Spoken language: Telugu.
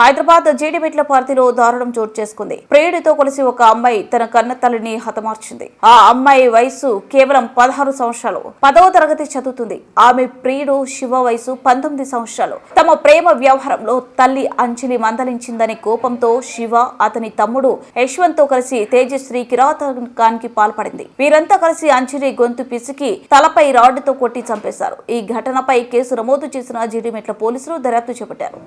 హైదరాబాద్ జీడిమెట్ల పార్టీలో దారుణం చోటు చేసుకుంది. ప్రియుడితో కలిసి ఒక అమ్మాయి తన కన్న తల్లిని హతమార్చింది. ఆ అమ్మాయి వయసు కేవలం 16 సంవత్సరాలు. 10వ తరగతి చదువుతుంది. ఆమె ప్రియుడు శివ వయసు 19 సంవత్సరాలు. తమ ప్రేమ వ్యవహారంలో తల్లి అంజలి మందలించిందని కోపంతో శివ అతని తమ్ముడు యశ్వంత్ తో కలిసి తేజశ్రీ కిరాతకానికి పాల్పడింది. వీరంతా కలిసి అంజలి గొంతు పిసికి తలపై రాడ్డుతో కొట్టి చంపేశారు. ఈ ఘటనపై కేసు నమోదు చేసిన జీడిమెట్ల పోలీసులు దర్యాప్తు చేపట్టారు.